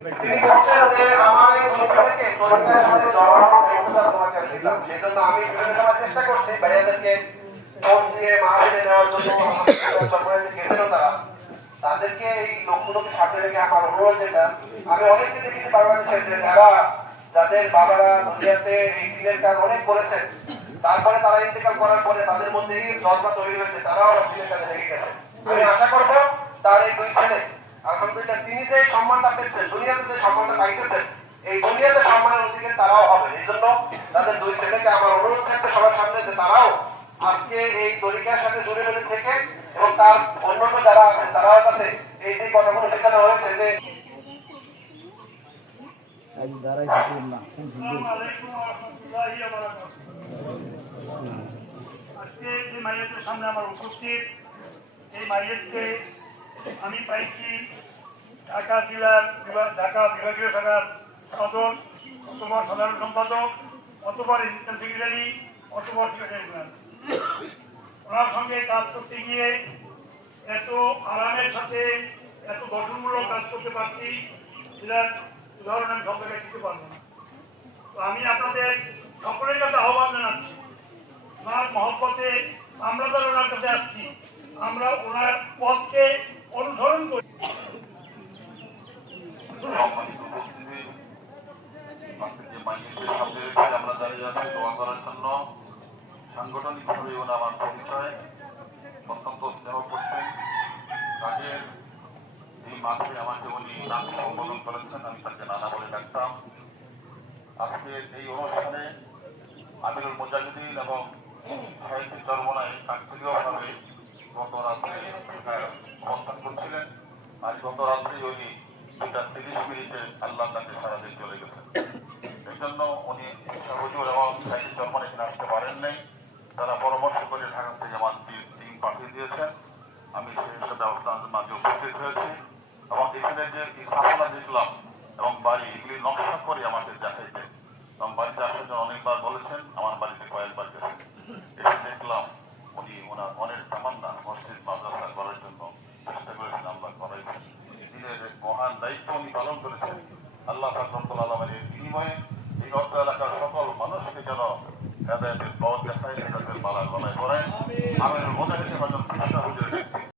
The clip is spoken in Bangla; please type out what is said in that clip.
তিনি বলছেন যে আমার এই ছেলেকে তরিকার সাথে জড়ানোর দায়িত্বটা তোমাকে আমি দিলাম। সেজন্য আমি বিভিন্ন সময় চেষ্টা করছি ভাইয়াদেরকে ফোন দিয়ে মাহফিলে নেওয়ার জন্য চট্টগ্রামে গেছিল তারা, তাদেরকে এই লোকগুলোকে সামনে রেখে আমার অনুরোধ যেটা, আমি অনেককে দেখেছি বাংলাদেশের যে যারা যাদের বাবারা দুনিয়াতে এই দিনের কাজ অনেক করেছেন, তারপরে তারা ইন্তেকাল করার পরে তাদের মধ্যে এই জজ্বা তৈরি হয়েছে, তারাও দিনের কাজে লেগে গেছে। আমি আশা করবো তার এই দুই ছেলে আলহামদুলিল্লাহ তিনি যে সম্মানটা পেয়েছেন, দুনিয়াতে যে সম্মানটা পাইতেছেন, এই দুনিয়াতে সম্মানের অধিকারী তারাও হবে। এই জন্য তাদের দুই ছেলেকে আমার অনুরোধ থাকবে সবার সামনে যে তারাও আজকে এই তরিকার সাথে জুড়ে মিলে থেকে এবং তার অন্যান্য যারা আছেন তারাও কাছে এই যে কথাগুলো শেখানো হয়েছে যে আজকে যে মাইয়াতের সামনে আমার উপস্থিত, এই মাইয়াতকে আমি পাইছি ঢাকা জেলার ঢাকা বিভাগীয় শাখার সদর, অথবা সাধারণ সম্পাদক, অথবা রেজিস্ট্রার সেক্রেটারি, অথবা সেক্রেটারি জেনারেল। ওনার সঙ্গে কাজ করতে গিয়ে এত আরামের সাথে এত গঠনমূলক কাজ করতে পারছি, সেটার উদাহরণ আমি সব জায়গায় দিতে পারবো না। তো আমি আপনাদের সকলের কাছে আহ্বান জানাচ্ছি, ওনার মহব্বতে আমরা যারা ওনার কাছে আসছি, আমরা ওনার পথকে অনুসরণ করি। আমরা দাঁড়িয়ে আছি দোয়া করার জন্য। সাংগঠনিকভাবে আমার পরিচয় অত্যন্ত স্নেহ করছেন। কাজের এই মাঠে আমাকে উনি নাম সম্বোধন করেছেন, আমি তাকে নানা বলে ডাকতাম। আজকের এই অনুষ্ঠানে আমিরুল মুজাহিদিন এবং সাহিত্য চরমনায় কাকতালীয়ভাবে গত রাত্রে অবস্থান করছিলেন। আজ গত রাত্রে উনি 2:30 আল্লাহ তাকে সারা দিয়ে চলে গেছেন। এই জন্য উনি হুজুর এবং সাহিত্য চরমনায় এখানে আসতে পারেন নাই। তারা পরামর্শ করে ঢাকা থেকে আমার টিম পাঠিয়ে দিয়েছেন। আমি সেই হিসাবে আপনাদের মাঝে উপস্থিত হয়েছি এবং এখানে যে স্থাপনা দেখলাম এবং বাড়ি এগুলি নকশা করে আমাকে দেখাইতে এবং বাড়িতে আসার জন্য অনেকবার বলেছেন, আমার বাড়িতে কয়েকবার গেছেন। এসে দেখলাম উনি ওনার অনেক তামান্না মসজিদ মাদ্রাসা করার জন্য চেষ্টা করেছেন, আল্লাহ করাইছেন। দিনের এক মহান দায়িত্ব উনি পালন করেছেন। আল্লাহ রব্বুল আলামিনের এই বিনিময়ে এই অর্থ এলাকার সকল মানুষকে যেন হেদায়েতের পথ দেখায়, হেদায়েতের মালা গলায় পড়ায়। আমিরুল মুজাহিদিন হযরত কৃষ্ণ হুজুরের